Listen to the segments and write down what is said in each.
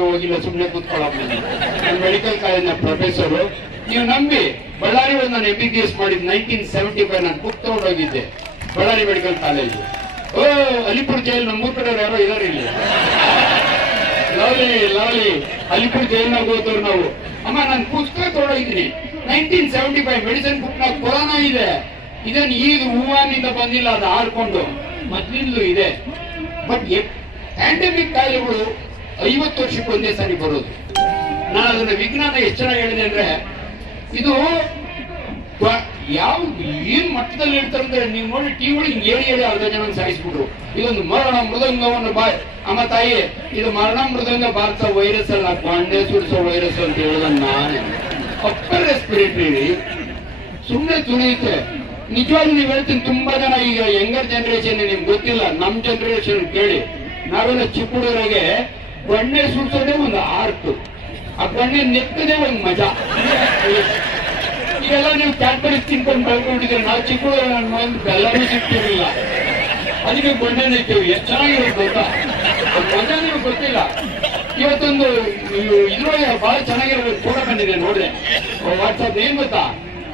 ಎಲ್ಲಿಗೆ ಹೋಗಿಲ್ಲ ಸುಮ್ಮನೆ ಕೂತ್ಕೊಳ್ಳೋದು ನಾನು ಮೆಡಿಕಲ್ ಕಾಲೇಜಿನ ಪ್ರೊಫೆಸರು ನೀವು ನಂಬಿ, ಬಳ್ಳಾರಿ ಒಂದು ನಾನು ಎಂ ಬಿ ಎಸ್ ಮಾಡಿದ್ದು ನೈನ್ಟೀನ್ ಸೆವೆಂಟಿ ಫೈವ್ ನಾನು ಬುಕ್ ತಗೊಂಡೋಗಿದ್ದೆ ಬಳ್ಳಾರಿ ಮೆಡಿಕಲ್ ಕಾಲೇಜು ಓ, ಅಲಿಪುರ್ ಜೈಲ್ ನಮ್ಮ ಮೂರ್ ಕಡೆ ಯಾರೋ ಇದಾರೆ ಇಲ್ಲಿ. ಲವ್ಲಿ ಲವ್ಲಿ, ಅಲಿಪುರ್ ಜೈಲ್ನಾಗ ಹೋದವ್ರು ನಾವು. ಅಮ್ಮ, ನಾನು ಪುಸ್ತಕ ತಗೊಂಡೋಗಿದ್ದೀನಿ. Nineteen seventy five medicine book ನಾಗ ಕೊರೋನಾ ಇದೆ. ಇದನ್ನು ಈಗ ಹೂವಾನಿಂದ ಬಂದಿಲ್ಲ, ಅದು ಆಡ್ಕೊಂಡು ಮೊದ್ಲಿಂದಲೂ ಇದೆ. ಬಟ್ ಪ್ಯಾಂಡಮಿಕ್ ಕಾಯಿಲೆಗಳು ಐವತ್ತು ವರ್ಷಕ್ಕೆ ಒಂದೇ ಸಾರಿ ಬರೋದು. ನಾನು ಅದನ್ನ ವಿಜ್ಞಾನ ಎಷ್ಟು ಹೇಳಿದೆ ಅಂದ್ರೆ, ಇದು ಯಾವ ಏನ್ ಮಟ್ಟದಲ್ಲಿ ಹೇಳ್ತಾರೆ ನೀವು ನೋಡಿ ಟಿವಿ ಒಳಗೆ ಹೇಳಿ ಹೇಳಿ ಅರ್ಧ ಜನ ಸಾಯಿಸ್ಬಿಟ್ರು. ಇದೊಂದು ಮರಣ ಮೃದಂಗವನ್ನು ಬಾ, ಅಮ್ಮ ತಾಯಿ, ಇದು ಮರಣ ಮೃದಂಗ ಬಾರಿಸೋ ವೈರಸ್ ಅಲ್ಲ, ಬಾಂಡೆ ಸುಡಿಸೋ ವೈರಸ್ ಅಂತ ಹೇಳಿದ ನಾನೇ. ಅಪ್ಪರ್ ರೆಸ್ಪಿರೇಟರಿ ಸುಮ್ಮನೆ ತುಳಿಯುತ್ತೆ. ನಿಜವಾಗ್ಲೂ ನೀವು ಹೇಳ್ತೀನಿ, ತುಂಬಾ ಜನ ಈಗ ಯಂಗರ್ ಜನರೇಷನ್ ನಿಮ್ಗೆ ಗೊತ್ತಿಲ್ಲ. ನಮ್ ಜನರೇಷನ್ ಕೇಳಿ. ನಾವೆಲ್ಲ ಚಿಕ್ಕ ಹುಡುಗರಿಗೆ ಬಣ್ಣೆ ಸುಡ್ಸೋದೇ ಒಂದು ಆರ್ಟ್. ಆ ಬಣ್ಣೆ ನೆಕ್ಕದೇ ಒಂದು ಮಜಾ. ಇವೆಲ್ಲ ನೀವು ಕ್ಯಾಡ್ಬರಿ ತಿನ್ಕೊಂಡು ಬೆಳ್ಕೊಂಡಿದ್ರೆ ನಾವು ಚಿಕ್ಕ ಮಗನ್ ಬೆಲ್ಲನೂ ಸಿಗ್ತಿರ್ಲಿಲ್ಲ ಅದಕ್ಕೆ ಬಣ್ಣೆ ನೆಕ್ತೀವಿ ಎಷ್ಟು ಚೆನ್ನಾಗಿರೋದು ಗೊತ್ತಾ? ಮಜಾ ನಿಮ್ಗೆ ಗೊತ್ತಿಲ್ಲ. ಇವತ್ತೊಂದು ಇದ್ರೊಳಗೆ ಬಹಳ ಚೆನ್ನಾಗಿರೋ ಫೋಟೋ ಬಂದಿದೆ, ನೋಡಿದೆ. ವಾಟ್ಸಪ್ ಏನ್ ಗೊತ್ತಾ?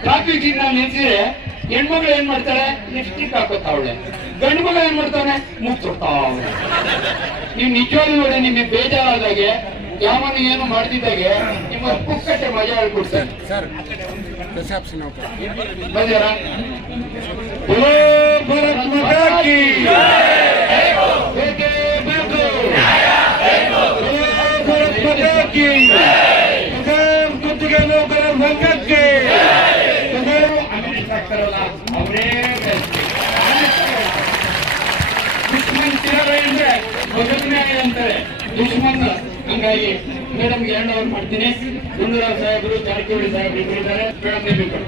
ಟ್ರಾಫಿಕ್ ಸಿಗ್ನಲ್ ನಿಲ್ಸಿದ್ರೆ ಹೆಣ್ಮಗಳು ಏನ್ ಮಾಡ್ತಾರೆ ಲಿಪ್ಸ್ಟಿಕ್ ಹಾಕೋತಾವಳೆ. ಗಂಡು ಮಗ ಏನ್ ಮಾಡ್ತಾನೆ ಮೂಗ್ ತೊಡ್ತಾವಳೆ ನೀವು ನಿಜವಾಗ್ಲೂ ನೋಡಿ ನಿಮಗೆ ಬೇಜಾರಾದಾಗೆ ಯಾವನು ಏನು ಮಾಡ್ತಿದ್ದಾಗೆ ನಿಮ್ಮ ಪುಕ್ಕಟ್ಟೆ ಮಜಾ ಹೇಳ್ಕೊಡ್ತಾನೆ. ಸರ್ ಪ್ರಶಾಪ್ ಅಂತಾರೆ ದುಶ್ಮನ್ ಹಂಗಾಗಿ ಮೇಡಮ್ ಎರಡು ಅವರ್ ಮಾಡ್ತೀನಿ. ಗುಂಡೂರಾವ್ ಸಾಹೇಬರು ಜಾರಕಿಹೊಳಿ ಸಾಹೇಬರು ಇಬ್ಬರಿದ್ದಾರೆ ಮೇಡಮ್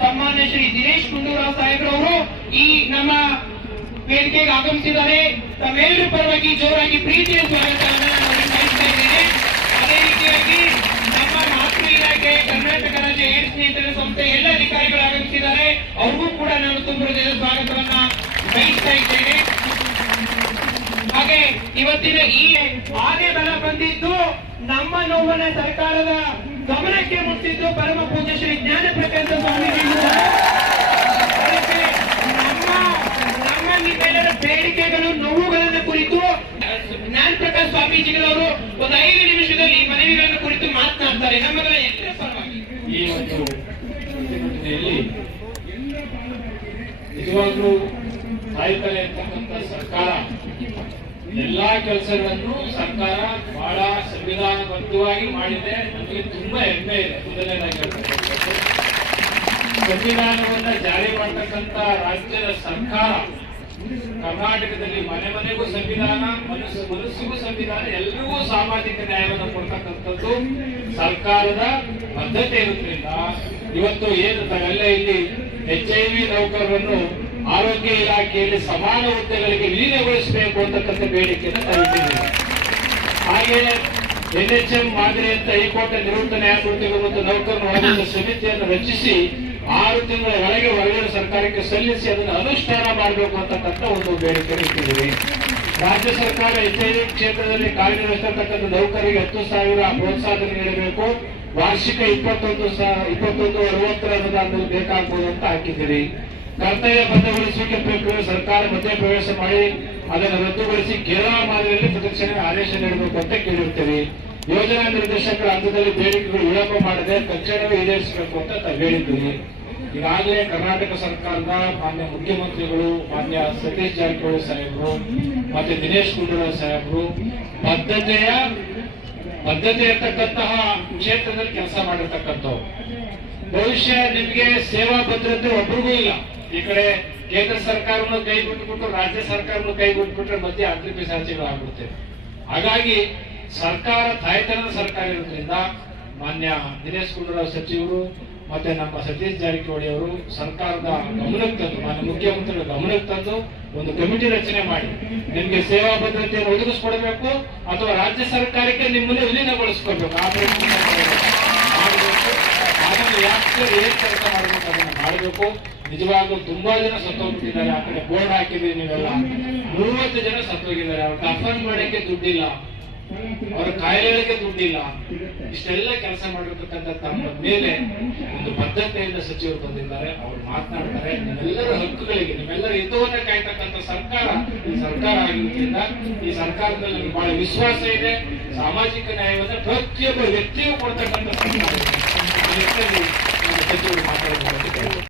ಸನ್ಮಾನ್ಯ ಶ್ರೀ ದಿನೇಶ್ ಗುಂಡೂರಾವ್ ಸಾಹೇಬ್ರವರು ಈ ನಮ್ಮ ವೇದಿಕೆಗೆ ಆಗಮಿಸಿದ್ದಾರೆ. ತಮ್ಮೆಲ್ಲರ ಪರವಾಗಿ ಜೋರಾಗಿ ಪ್ರೀತಿಯ ಸ್ವಾಗತವನ್ನು ಅದೇ ರೀತಿಯಾಗಿ ಇಲಾಖೆ ಕರ್ನಾಟಕ ರಾಜ್ಯ ಏಡ್ಸ್ ನಿಯಂತ್ರಣ ಸಂಸ್ಥೆ ಎಲ್ಲ ಅಧಿಕಾರಿಗಳು ಆಗಮಿಸಿದ್ದಾರೆ. ಅವರಿಗೂ ಕೂಡ ನಾನು ತುಂಬ ಸ್ವಾಗತವನ್ನ ಬಯಸ್ತಾ ಇದ್ದೇನೆ. ಹಾಗೆ ಇವತ್ತಿನ ಈ ಬಲ ಬಂದಿದ್ದು ನಮ್ಮ ನೋವನ್ನ ಸರ್ಕಾರದ ಗಮನಕ್ಕೆ ಮುಟ್ಟಿದ್ದು ಪರಮ ಪೂಜ್ಯ ಶ್ರೀ ಜ್ಞಾನ ಪ್ರಕಾಶ ಸ್ವಾಮೀಜಿಗಳು ಸ್ವಾಮೀಜಿಗಳವರು ಒಂದು ಐದು ನಿಮಿಷದಲ್ಲಿ ಮನವಿಗಳನ್ನು ಕುರಿತು ಮಾತನಾಡ್ತಾರೆ. ನಮ್ಮಗಳ ಪರವಾಗಿ. ಈ ಒಂದು ನಿಜವಾಗ್ಲೂ ಕಾಯ್ತಲೇ ಇರ್ತಕ್ಕಂಥ ಸರ್ಕಾರ, ಎಲ್ಲಾ ಕೆಲಸಗಳನ್ನು ಸರ್ಕಾರ ಬಹಳ ಸಂವಿಧಾನಬದ್ಧವಾಗಿ ಮಾಡಿದೆ. ನಮಗೆ ತುಂಬಾ ಹೆಮ್ಮೆ ಇದೆ. ಮೊದಲನೇದಾಗಿ. ಸಂವಿಧಾನವನ್ನ ಜಾರಿ ಮಾಡತಕ್ಕಂತ ರಾಜ್ಯದ ಸರ್ಕಾರ ಕರ್ನಾಟಕದಲ್ಲಿ ಮನೆ ಮನೆಗೂ ಸಂವಿಧಾನ, ಮನಸ್ಸು ಮನಸ್ಸಿಗೂ ಸಂವಿಧಾನ ಎಲ್ಲರಿಗೂ ಸಾಮಾಜಿಕ ನ್ಯಾಯವನ್ನು ಕೊಡ್ತಕ್ಕಂಥದ್ದು ಸರ್ಕಾರದ ಬದ್ಧತೆ ಇರೋದ್ರಿಂದ ಇವತ್ತು ಏನು ತಾವೆಲ್ಲ ಇಲ್ಲಿ ಎಚ್ ಐ ವಿ ನೌಕರರನ್ನು ಆರೋಗ್ಯ ಇಲಾಖೆಯಲ್ಲಿ ಸಮಾನ ಹುದ್ದೆಗಳಿಗೆ ವಿಲೀನಗೊಳಿಸಬೇಕು ಅಂತಕ್ಕಂಥ ಬೇಡಿಕೆಯನ್ನು ತಾವಿಟ್ಟಿದ್ದೀವಿ ಹಾಗೆ ಎನ್ ಎಚ್ ಎಂ ಮಾದರಿ ಅಂತ ಹೈಕೋರ್ಟ್ ನಿವೃತ್ತ ನ್ಯಾಯಮೂರ್ತಿಗಳು ಮತ್ತು ನೌಕರರು ಸಮಿತಿಯನ್ನು ರಚಿಸಿ ಆರು ತಿಂಗಳ ಒಳಗೆ ಹೊರಗಿನ ಸರ್ಕಾರಕ್ಕೆ ಸಲ್ಲಿಸಿ ಅದನ್ನು ಅನುಷ್ಠಾನ ಮಾಡಬೇಕು ಅಂತಕ್ಕಂಥ ಒಂದು ಬೇಡಿಕೆ ಇಟ್ಟಿದ್ದೀವಿ. ರಾಜ್ಯ ಸರ್ಕಾರ ಎಚ್ಐವಿ ಕ್ಷೇತ್ರದಲ್ಲಿ ಕಾರ್ಯನಿರ್ವಹಿಸತಕ್ಕಂಥ ನೌಕರಿಗೆ ಹತ್ತು ಸಾವಿರ ಪ್ರೋತ್ಸಾಹ ನೀಡಬೇಕು. ವಾರ್ಷಿಕ ಇಪ್ಪತ್ತೊಂದು ಇಪ್ಪತ್ತೊಂದು ಅರವತ್ತರ ಅನುದಾನದಲ್ಲಿ ಬೇಕಾಗಬಹುದು ಅಂತ ಹಾಕಿದ್ದೀರಿ. ಕರ್ತವ್ಯ ಬದ್ಧಗೊಳಿಸುವಿಕೆ ಪ್ರಕ್ರಿಯೆ ಸರ್ಕಾರ ಮಧ್ಯಪ್ರವೇಶ ಮಾಡಿ, ಅದನ್ನು ರದ್ದುಗೊಳಿಸಿ ಕೇರಳ ಮಾದರಿಯಲ್ಲಿ ಪ್ರದಕ್ಷಿಣೆ ಆದೇಶ ನೀಡಬೇಕು ಅಂತ ಕೇಳಿರ್ತೀವಿ. ಯೋಜನಾ ನಿರ್ದೇಶಕರ ಹಂತದಲ್ಲಿ ಬೇಡಿಕೆಗಳು ವಿಳಂಬ ಮಾಡದೆ ತಕ್ಷಣವೇ ಈಡೇರಿಸಬೇಕು ಅಂತ ಹೇಳಿದ್ದೀರಿ ಈಗಾಗಲೇ ಕರ್ನಾಟಕ ಸರ್ಕಾರದ ಮಾನ್ಯ ಮುಖ್ಯಮಂತ್ರಿಗಳು, ಮಾನ್ಯ ಸತೀಶ್ ಜಾರಕಿಹೊಳಿ ಸಾಹೇಬರು ಮತ್ತೆ ದಿನೇಶ್ ಗುಂಡೂರಾವ್ ಸಾಹೇಬರು ಬದ್ಧತೆಯ, ಬದ್ಧತೆ ಇರತಕ್ಕಂತಹ ಕ್ಷೇತ್ರದಲ್ಲಿ ಕೆಲಸ ಮಾಡಿರ್ತಕ್ಕಂಥವ್ರು. ಭವಿಷ್ಯ ನಿಮಗೆ ಸೇವಾ ಭದ್ರತೆ ಒಬ್ರಿಗೂ ಇಲ್ಲ. ಈ ಕಡೆ ಕೇಂದ್ರ ಸರ್ಕಾರವನ್ನು ಕೈ ಬಿಟ್ಬಿಟ್ಟು ರಾಜ್ಯ ಸರ್ಕಾರವನ್ನು ಕೈ ಬಿಟ್ಬಿಟ್ರೆ ಮಧ್ಯೆ ಅತೃಪ್ತಿ ಪಿಸಾಚಿಗಳು ಆಗ್ಬಿಡ್ತೇವೆ. ಹಾಗಾಗಿ ಸರ್ಕಾರ ತಾಯ್ತನದ ಸರ್ಕಾರ ಇರೋದ್ರಿಂದ ಮಾನ್ಯ ದಿನೇಶ್ ಗುಂಡೂರಾವ್ ಸಚಿವರು ಮತ್ತೆ ನಮ್ಮ ಸತೀಶ್ ಜಾರಕಿಹೊಳಿ ಅವರು ಸರ್ಕಾರದ ಗಮನಕ್ಕೆ ತಂದು, ಮಾನ್ಯ ಮುಖ್ಯಮಂತ್ರಿಗಳ ಗಮನಕ್ಕೆ ತಂದು ಒಂದು ಕಮಿಟಿ ರಚನೆ ಮಾಡಿ. ನಿಮ್ಗೆ ಸೇವಾ ಭದ್ರತೆಯನ್ನು ಒದಗಿಸ್ಕೊಡ್ಬೇಕು ಅಥವಾ ರಾಜ್ಯ ಸರ್ಕಾರಕ್ಕೆ ನಿಮ್ಮನ್ನೇ ವಿಲೀನಗೊಳಿಸ್ಕೊಳ್ಬೇಕು ಆ ಪ್ರಯತ್ನ. ಯಾಕೆ ಏನ್ ಮಾಡಬೇಕು ಅದನ್ನು ಮಾಡಬೇಕು. ನಿಜವಾಗ್ಲೂ ತುಂಬಾ ಜನ ಸತ್ತೋಗ್ತಿದ್ದಾರೆ ಆ ಕಡೆ ಬೋರ್ಡ್ ಹಾಕಿದ್ರಿ ನೀವೆಲ್ಲ. ಮೂವತ್ತು ಜನ ಸತ್ತೋಗಿದ್ದಾರೆ. ಅವ್ರ ಟಫನ್ ಮಾಡಕ್ಕೆ ದುಡ್ಡಿಲ್ಲ. ಅವರ ಕಾಯಿಲೆಗಳಿಗೆ ದುಡ್ಡಿಲ್ಲ. ಇಷ್ಟೆಲ್ಲ ಕೆಲಸ ಮಾಡಿರ್ತಕ್ಕಂಥ ತಮ್ಮ ಮೇಲೆ ಒಂದು ಬದ್ಧತೆಯಿಂದ ಸಚಿವರು ಬಂದಿದ್ದಾರೆ. ಅವ್ರು ಮಾತನಾಡ್ತಾರೆ. ನಿಮ್ಮೆಲ್ಲರ ಹಕ್ಕುಗಳಿಗೆ, ನಿಮ್ಮೆಲ್ಲರ ಹಿತವನ್ನ ಕಾಯ್ತಕ್ಕಂಥ ಸರ್ಕಾರ, ಈ ಸರ್ಕಾರ ಆಗಿರೋದ್ರಿಂದ ಈ ಸರ್ಕಾರದಲ್ಲಿ ನಮ್ಗೆ ಬಹಳ ವಿಶ್ವಾಸ ಇದೆ. ಸಾಮಾಜಿಕ ನ್ಯಾಯವನ್ನ ಪ್ರತಿಯೊಬ್ಬ ವ್ಯಕ್ತಿಯೂ ಕೊಡ್ತಕ್ಕಂಥ ಸಚಿವರು ಮಾತಾಡಬೇಕು